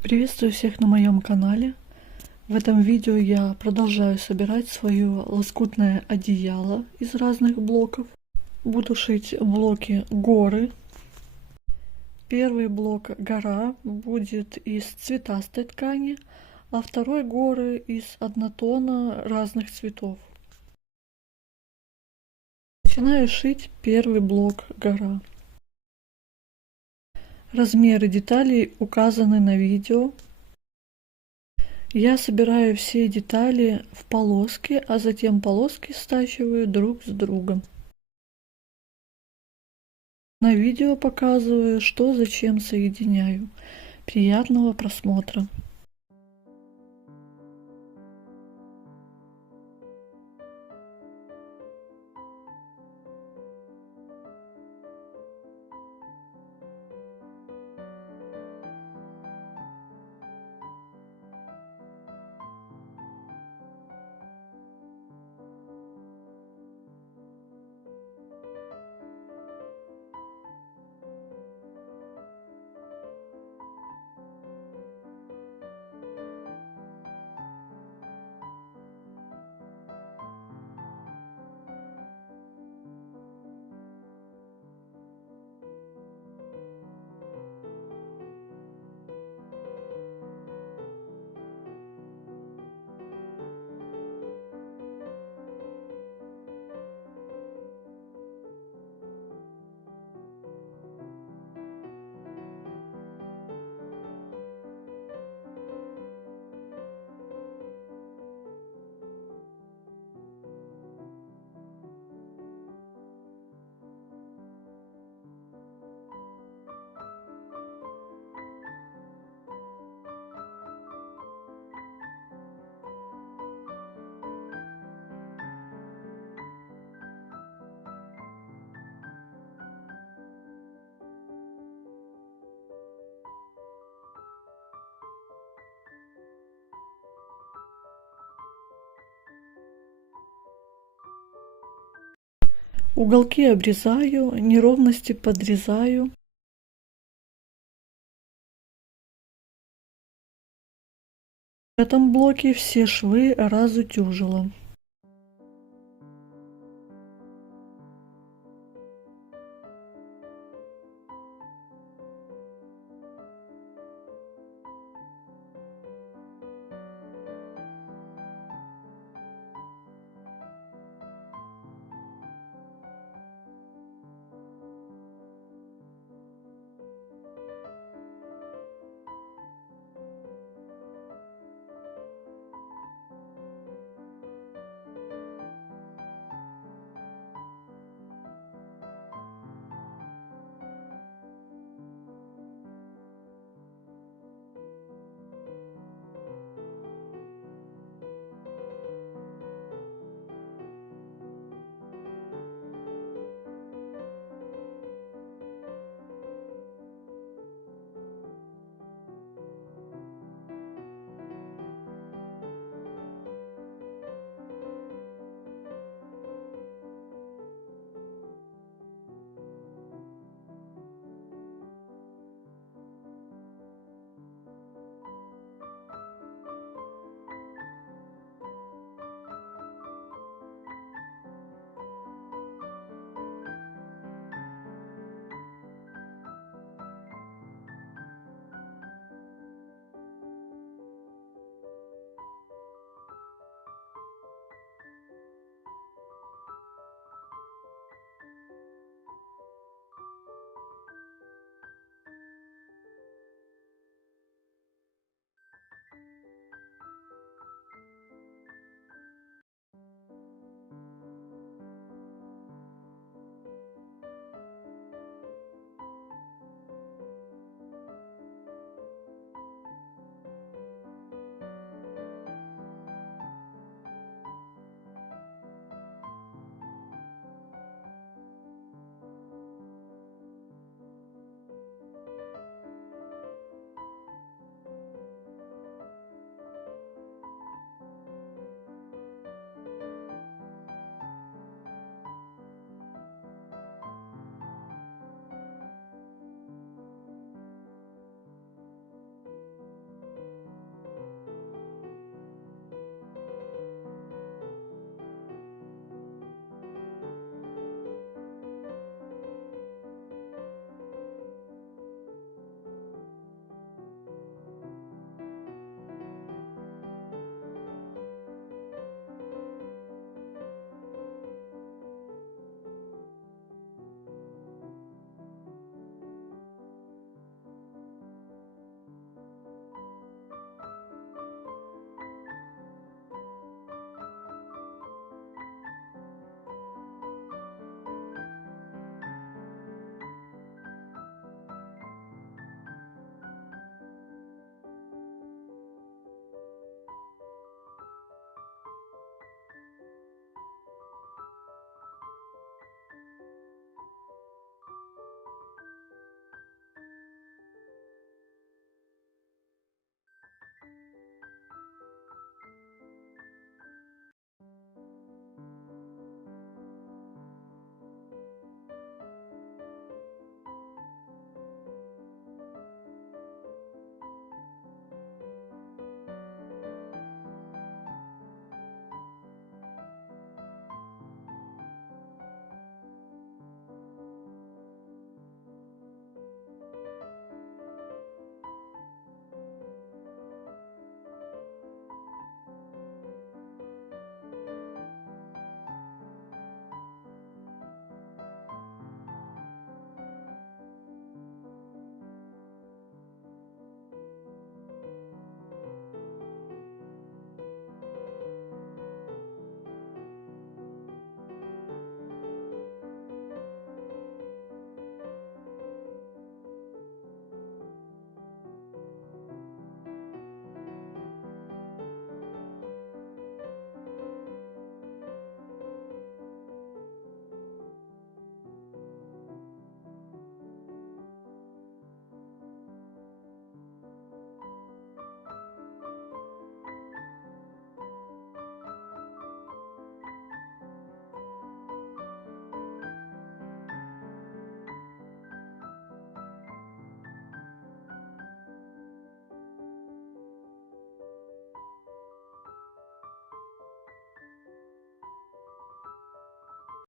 Приветствую всех на моем канале. В этом видео я продолжаю собирать свое лоскутное одеяло из разных блоков. Буду шить блоки горы. Первый блок гора будет из цветастой ткани, а второй горы из однотона разных цветов. Начинаю шить первый блок гора. Размеры деталей указаны на видео. Я собираю все детали в полоски, а затем полоски стачиваю друг с другом. На видео показываю, что зачем соединяю. Приятного просмотра! Уголки обрезаю, неровности подрезаю. В этом блоке все швы разутюжила.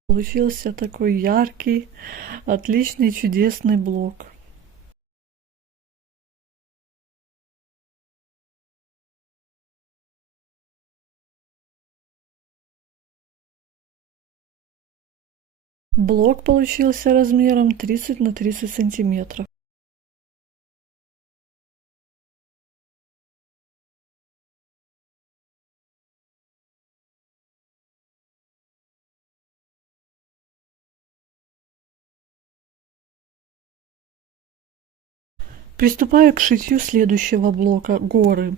Получился такой яркий, отличный, чудесный блок. Блок получился размером 30 на 30 сантиметров. Приступаю к шитью следующего блока горы.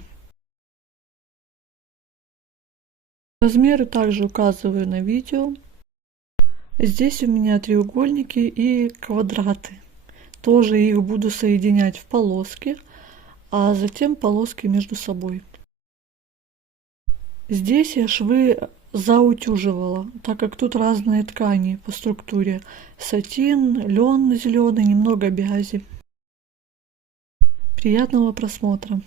Размеры также указываю на видео. Здесь у меня треугольники и квадраты. Тоже их буду соединять в полоски, а затем полоски между собой. Здесь я швы заутюживала, так как тут разные ткани по структуре. Сатин, лен зеленый, немного бязи. Приятного просмотра!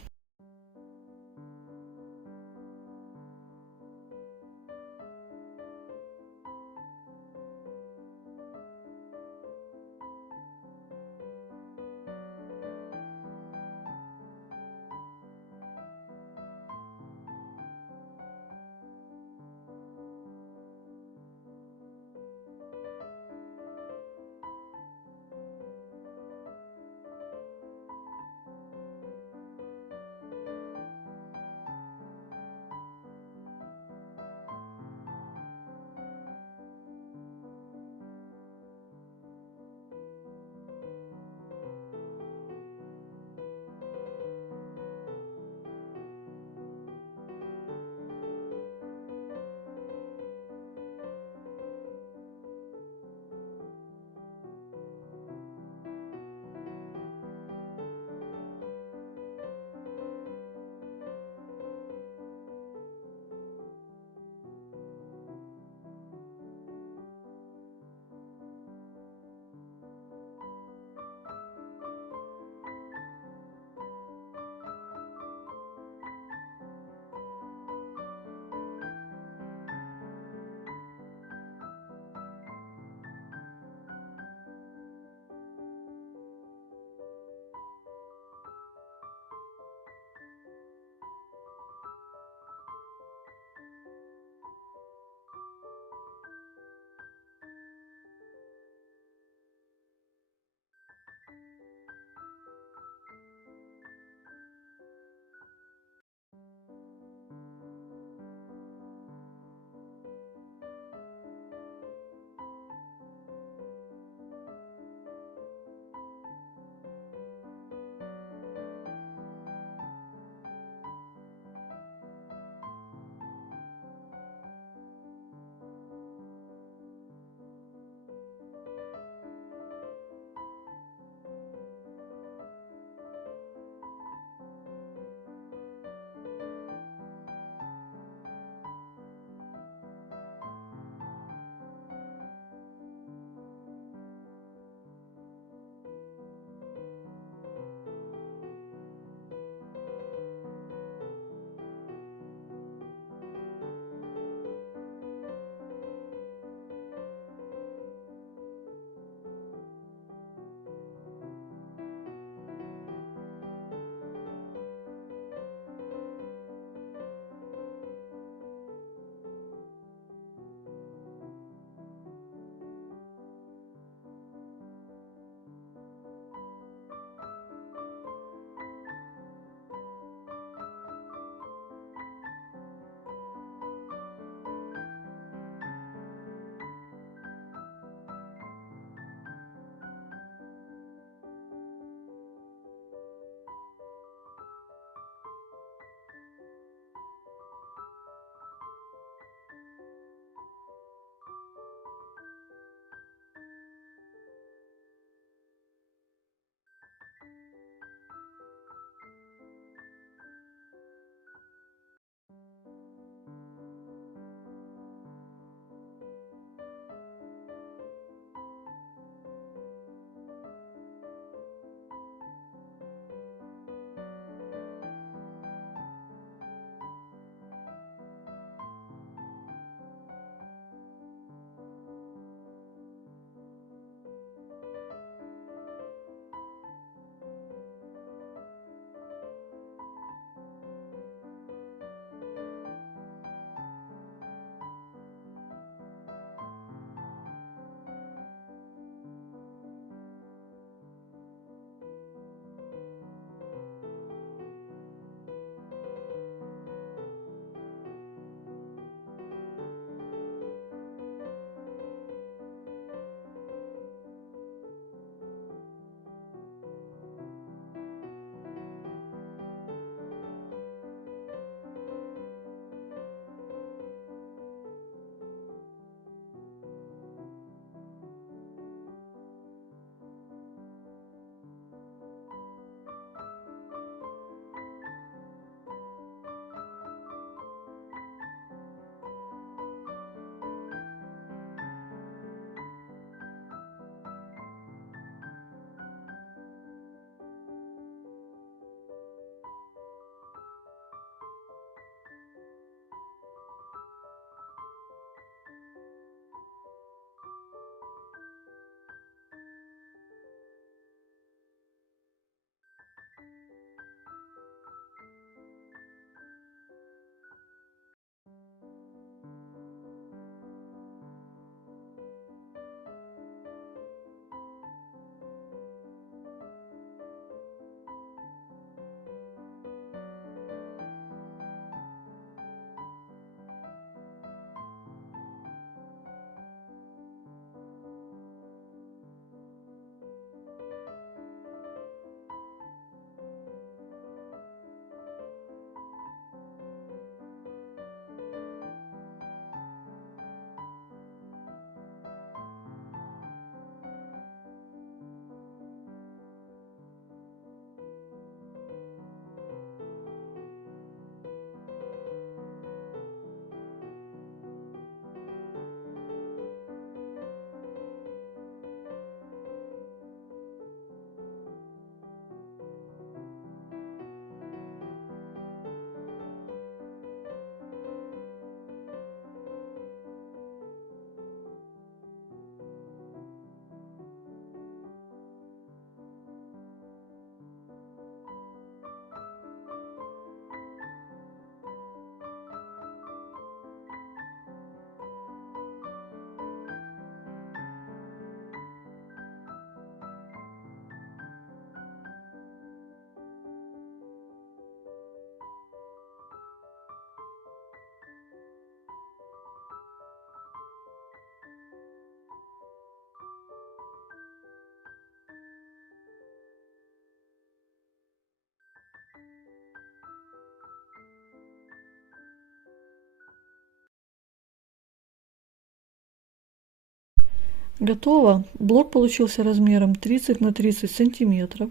Готово. Блок получился размером 30 на 30 сантиметров.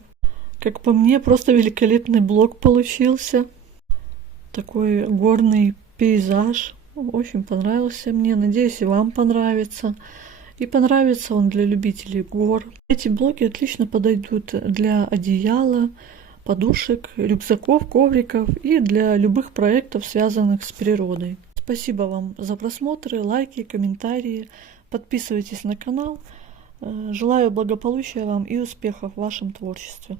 Как по мне, просто великолепный блок получился. Такой горный пейзаж. Очень понравился мне. Надеюсь, и вам понравится. И понравится он для любителей гор. Эти блоки отлично подойдут для одеяла, подушек, рюкзаков, ковриков и для любых проектов, связанных с природой. Спасибо вам за просмотры, лайки, комментарии. Подписывайтесь на канал. Желаю благополучия вам и успехов в вашем творчестве.